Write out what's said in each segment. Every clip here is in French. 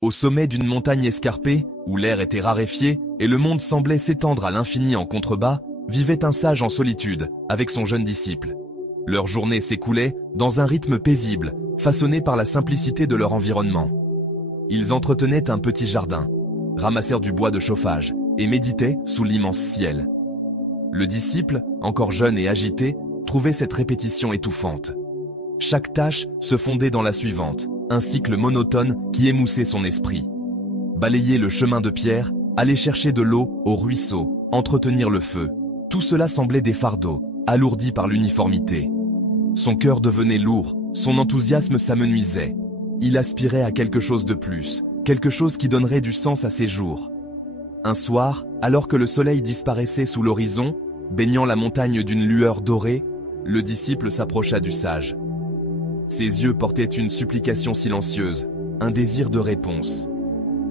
Au sommet d'une montagne escarpée, où l'air était raréfié et le monde semblait s'étendre à l'infini en contrebas, vivait un sage en solitude, avec son jeune disciple. Leur journée s'écoulait dans un rythme paisible, façonné par la simplicité de leur environnement. Ils entretenaient un petit jardin, ramassèrent du bois de chauffage et méditaient sous l'immense ciel. Le disciple, encore jeune et agité, trouvait cette répétition étouffante. Chaque tâche se fondait dans la suivante, un cycle monotone qui émoussait son esprit. Balayer le chemin de pierre, aller chercher de l'eau au ruisseau, entretenir le feu. Tout cela semblait des fardeaux, alourdis par l'uniformité. Son cœur devenait lourd, son enthousiasme s'amenuisait. Il aspirait à quelque chose de plus, quelque chose qui donnerait du sens à ses jours. Un soir, alors que le soleil disparaissait sous l'horizon, baignant la montagne d'une lueur dorée, le disciple s'approcha du sage. Ses yeux portaient une supplication silencieuse, un désir de réponse.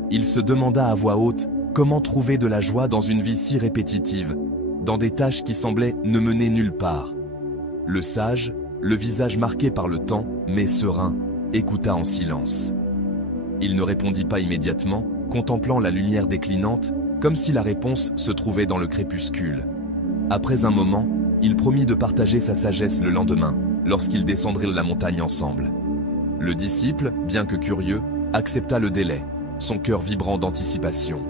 Il se demanda à voix haute comment trouver de la joie dans une vie si répétitive, dans des tâches qui semblaient ne mener nulle part. Le sage, le visage marqué par le temps, mais serein, écouta en silence. Il ne répondit pas immédiatement, contemplant la lumière déclinante, comme si la réponse se trouvait dans le crépuscule. Après un moment, il promit de partager sa sagesse le lendemain, lorsqu'ils descendraient la montagne ensemble. Le disciple, bien que curieux, accepta le délai, son cœur vibrant d'anticipation.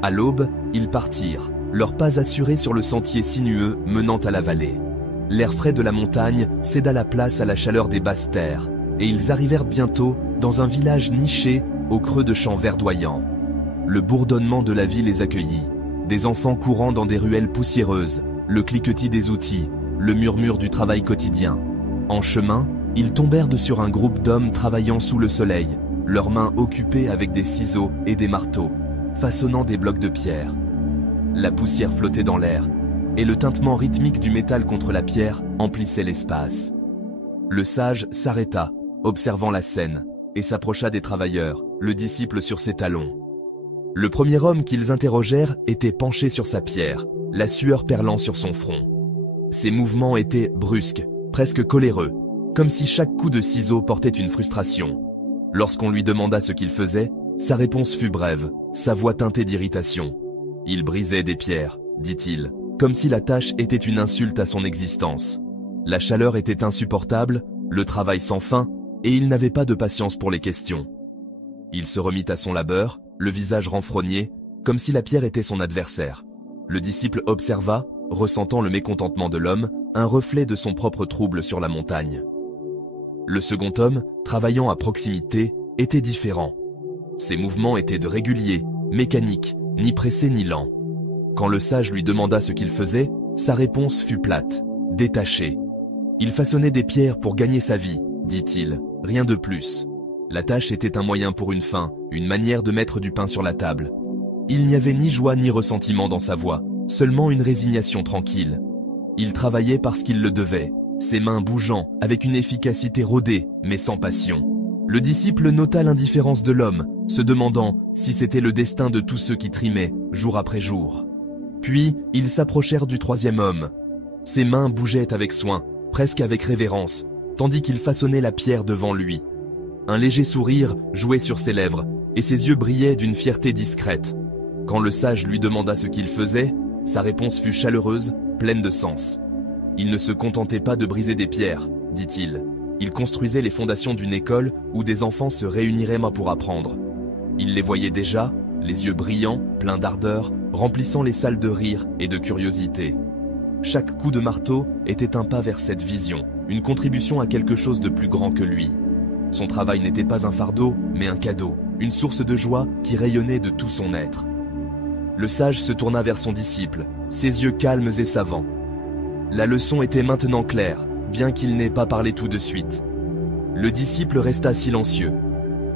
À l'aube, ils partirent, leurs pas assurés sur le sentier sinueux menant à la vallée. L'air frais de la montagne céda la place à la chaleur des basses terres, et ils arrivèrent bientôt dans un village niché au creux de champs verdoyants. Le bourdonnement de la vie les accueillit, des enfants courant dans des ruelles poussiéreuses, le cliquetis des outils, le murmure du travail quotidien. En chemin, ils tombèrent sur un groupe d'hommes travaillant sous le soleil, leurs mains occupées avec des ciseaux et des marteaux, façonnant des blocs de pierre. La poussière flottait dans l'air, et le tintement rythmique du métal contre la pierre emplissait l'espace. Le sage s'arrêta, observant la scène, et s'approcha des travailleurs, le disciple sur ses talons. Le premier homme qu'ils interrogèrent était penché sur sa pierre, la sueur perlant sur son front. Ses mouvements étaient brusques, presque coléreux, comme si chaque coup de ciseau portait une frustration. Lorsqu'on lui demanda ce qu'il faisait, sa réponse fut brève, sa voix teintée d'irritation. « Il brisait des pierres », dit-il, comme si la tâche était une insulte à son existence. La chaleur était insupportable, le travail sans fin, et il n'avait pas de patience pour les questions. Il se remit à son labeur, le visage renfrogné, comme si la pierre était son adversaire. Le disciple observa, ressentant le mécontentement de l'homme, un reflet de son propre trouble sur la montagne. Le second homme, travaillant à proximité, était différent. Ses mouvements étaient réguliers, mécaniques, ni pressés ni lents. Quand le sage lui demanda ce qu'il faisait, sa réponse fut plate, détachée. Il façonnait des pierres pour gagner sa vie, dit-il, rien de plus. La tâche était un moyen pour une fin, une manière de mettre du pain sur la table. Il n'y avait ni joie ni ressentiment dans sa voix, seulement une résignation tranquille. Il travaillait parce qu'il le devait, ses mains bougeant, avec une efficacité rodée, mais sans passion. Le disciple nota l'indifférence de l'homme, se demandant si c'était le destin de tous ceux qui trimaient, jour après jour. Puis, ils s'approchèrent du troisième homme. Ses mains bougeaient avec soin, presque avec révérence, tandis qu'il façonnait la pierre devant lui. Un léger sourire jouait sur ses lèvres, et ses yeux brillaient d'une fierté discrète. Quand le sage lui demanda ce qu'il faisait, sa réponse fut chaleureuse, pleine de sens. Il ne se contentait pas de briser des pierres, dit-il. Il construisait les fondations d'une école où des enfants se réuniraient pour apprendre. Il les voyait déjà, les yeux brillants, pleins d'ardeur, remplissant les salles de rire et de curiosité. Chaque coup de marteau était un pas vers cette vision, une contribution à quelque chose de plus grand que lui. Son travail n'était pas un fardeau, mais un cadeau, une source de joie qui rayonnait de tout son être. Le sage se tourna vers son disciple, ses yeux calmes et savants. La leçon était maintenant claire, bien qu'il n'ait pas parlé tout de suite. Le disciple resta silencieux,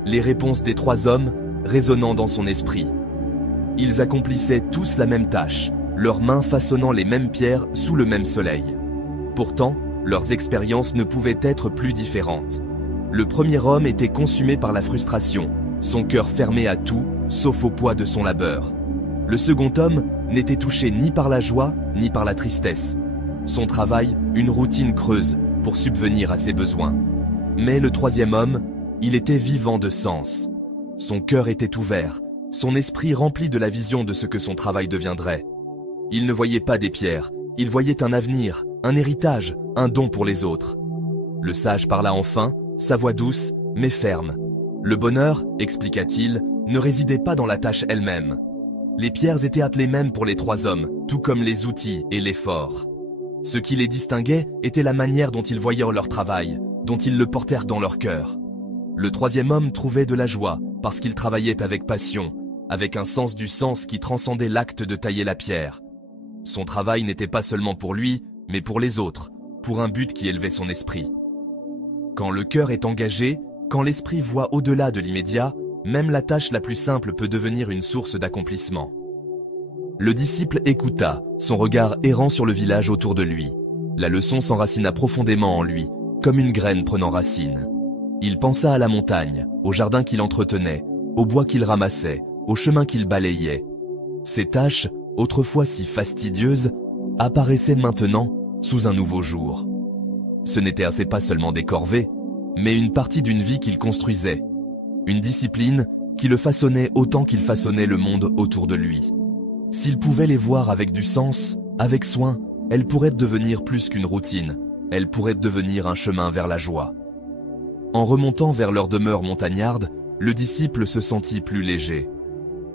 les réponses des trois hommes résonnant dans son esprit. Ils accomplissaient tous la même tâche, leurs mains façonnant les mêmes pierres sous le même soleil. Pourtant, leurs expériences ne pouvaient être plus différentes. Le premier homme était consumé par la frustration, son cœur fermé à tout, sauf au poids de son labeur. Le second homme n'était touché ni par la joie, ni par la tristesse. Son travail, une routine creuse pour subvenir à ses besoins. Mais le troisième homme, il était vivant de sens. Son cœur était ouvert, son esprit rempli de la vision de ce que son travail deviendrait. Il ne voyait pas des pierres, il voyait un avenir, un héritage, un don pour les autres. Le sage parla enfin, sa voix douce, mais ferme. Le bonheur, expliqua-t-il, ne résidait pas dans la tâche elle-même. Les pierres étaient attelées même pour les trois hommes, tout comme les outils et l'effort. Ce qui les distinguait était la manière dont ils voyaient leur travail, dont ils le portèrent dans leur cœur. Le troisième homme trouvait de la joie parce qu'il travaillait avec passion, avec un sens du sens qui transcendait l'acte de tailler la pierre. Son travail n'était pas seulement pour lui, mais pour les autres, pour un but qui élevait son esprit. Quand le cœur est engagé, quand l'esprit voit au-delà de l'immédiat, même la tâche la plus simple peut devenir une source d'accomplissement. Le disciple écouta, son regard errant sur le village autour de lui. La leçon s'enracina profondément en lui, comme une graine prenant racine. Il pensa à la montagne, au jardin qu'il entretenait, au bois qu'il ramassait, au chemin qu'il balayait. Ces tâches, autrefois si fastidieuses, apparaissaient maintenant sous un nouveau jour. Ce n'étaient pas seulement des corvées, mais une partie d'une vie qu'il construisait. Une discipline qui le façonnait autant qu'il façonnait le monde autour de lui. S'il pouvait les voir avec du sens, avec soin, elles pourraient devenir plus qu'une routine, elles pourraient devenir un chemin vers la joie. En remontant vers leur demeure montagnarde, le disciple se sentit plus léger.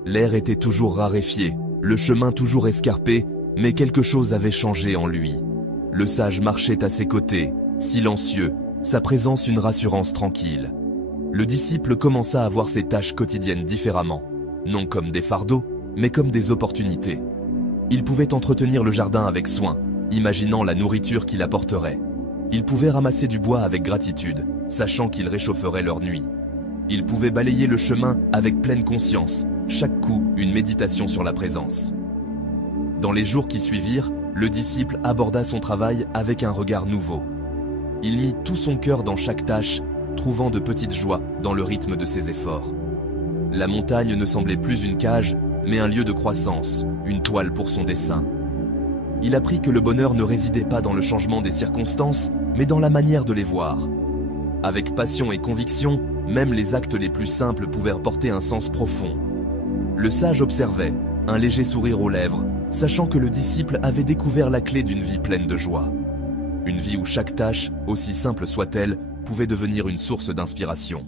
L'air était toujours raréfié, le chemin toujours escarpé, mais quelque chose avait changé en lui. Le sage marchait à ses côtés, silencieux, sa présence une rassurance tranquille. Le disciple commença à voir ses tâches quotidiennes différemment, non comme des fardeaux, mais comme des opportunités. Il pouvait entretenir le jardin avec soin, imaginant la nourriture qu'il apporterait. Il pouvait ramasser du bois avec gratitude, sachant qu'il réchaufferait leur nuit. Il pouvait balayer le chemin avec pleine conscience, chaque coup une méditation sur la présence. Dans les jours qui suivirent, le disciple aborda son travail avec un regard nouveau. Il mit tout son cœur dans chaque tâche, trouvant de petites joies dans le rythme de ses efforts. La montagne ne semblait plus une cage, mais un lieu de croissance, une toile pour son dessin. Il apprit que le bonheur ne résidait pas dans le changement des circonstances, mais dans la manière de les voir. Avec passion et conviction, même les actes les plus simples pouvaient porter un sens profond. Le sage observait, un léger sourire aux lèvres, sachant que le disciple avait découvert la clé d'une vie pleine de joie. Une vie où chaque tâche, aussi simple soit-elle, pouvait devenir une source d'inspiration.